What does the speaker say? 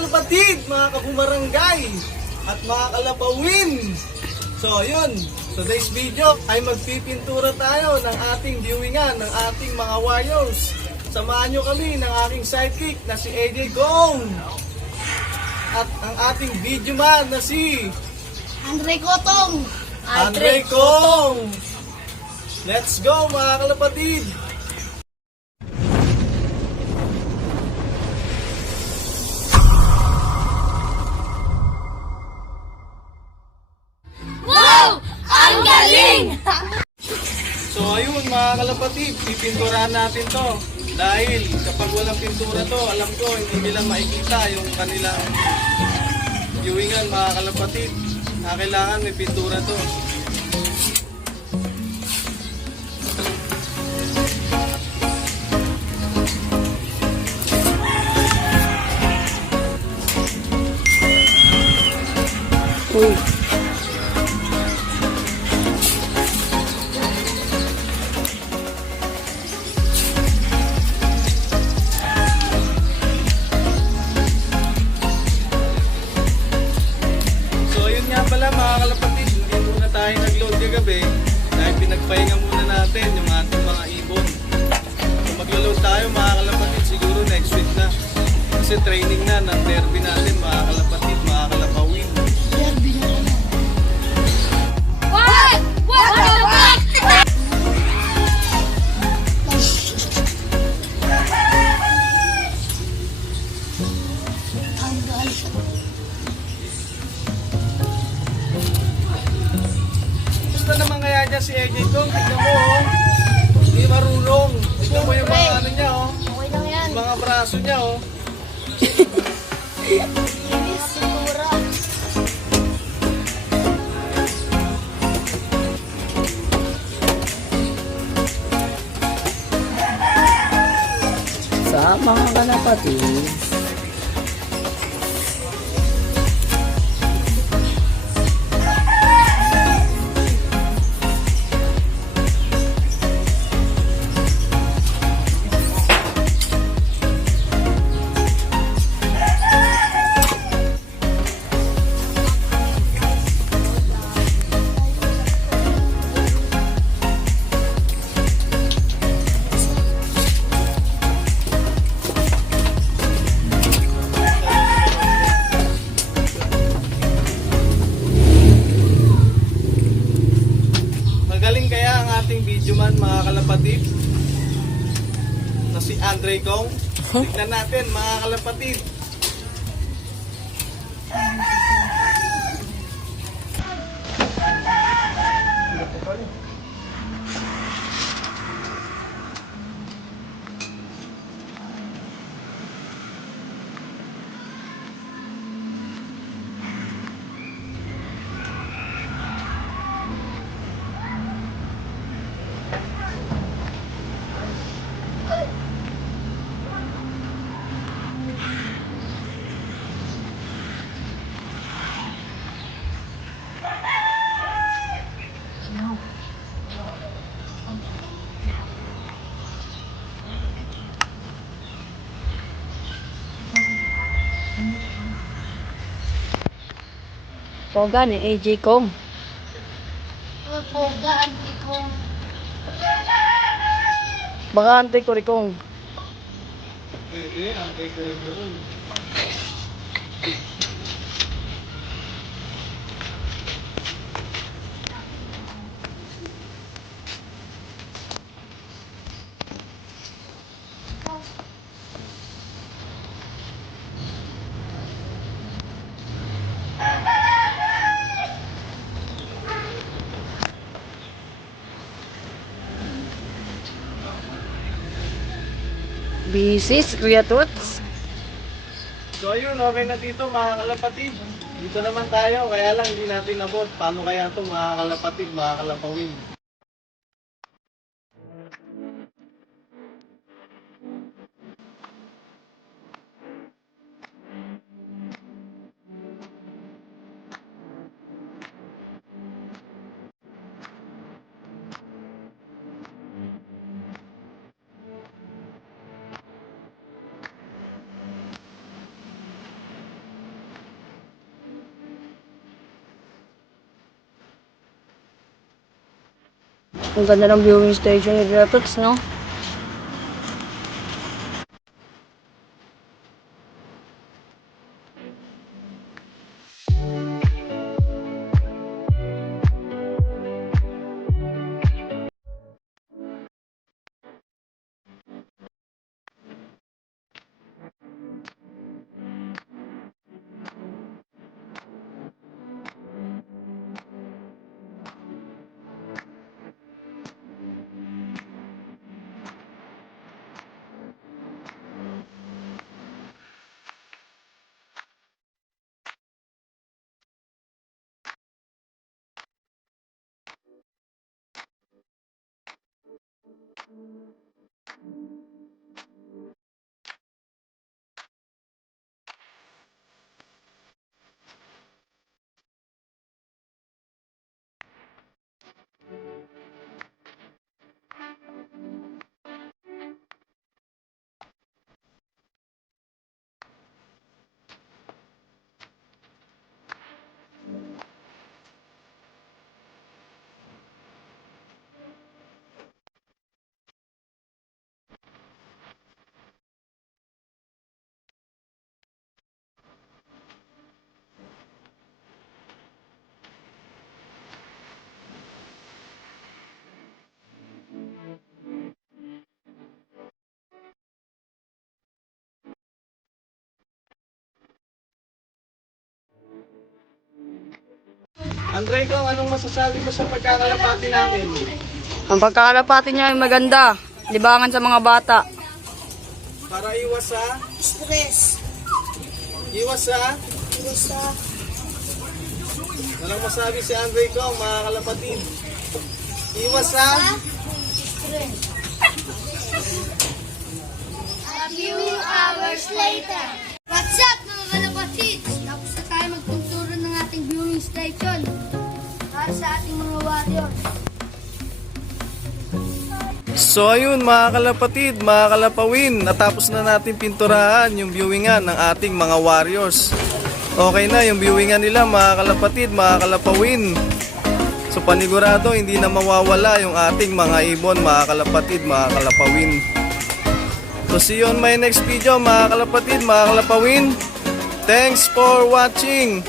kalapatid, mga kabumarangay, at mga kalapawin. So yun, today's video ay magpipintura tayo ng ating viewingan, ng ating mga warriors. Samahan nyo kami ng aking sidekick na si AJ Gong. At ang ating video man na si Andre Cotong. Andre Kong. Let's go mga kalapatid. Wow! Ang galing! So ayun mga kalapatid, pipinturahan natin to. Dahil kapag walang pintura to, alam ko hindi nila makikita yung kanilang viewingan mga kalapatid. Na kailangan may pintura to. Uy. So yun nga pala mga kalapatid, hindi muna tayo nag-load kagabi dahil pinagpahinga muna natin yung ating mga ibon. So maglo-load tayo mga kalapatid siguro next week na. Kasi training na ng derby natin mga kalapatid, mga kalapawin. What? What the fuck? Ang galing. Gusto naman kaya niya si AJ Kong, tignan mo oh. Hindi marunong. Tignan mo yung mga ano niya oh. Okay lang yan. Yung mga braso niya oh. Inis, sigura. Sa mga kalapatid. Magaling kaya ang ating video man mga kalapatid na si Andre Kong. Tignan natin mga kalapatid. Poga ni AJ Kong. Pogaan ikong. Baka antay ko rin kong. Andre Kong. Bisis, Kuya Toots. So ayun, okay na dito mga kalapatid. Dito naman tayo, kaya lang hindi natin nabot. Paano kaya ito mga kalapatid, mga kalapawin? Ang ganda ng viewing station ni Kuya Toots, no? Andre, ikaw, anong masasabi mo sa pagkakalapati namin? Ang pagkakalapati niya ay maganda. Libangan sa mga bata. Para iwas sa... Stress. Iwas sa... Basta. Walang masabi si Andre ko, mga kalapatid. Iwas sa... Stress. A few hours later. What's up mga kalapatids? Tapos na tayo magtuturo ng ating viewing station para sa ating mga warriors. So ayun mga kalapatid, mga kalapawin, natapos na natin pinturahan yung viewingan ng ating mga warriors. Okay na yung viewingan nila mga kalapatid, mga kalapawin. So panigurado hindi na mawawala yung ating mga ibon mga kalapatid, mga kalapawin. So see you on my next video mga kalapatid, mga kalapawin. Thanks for watching.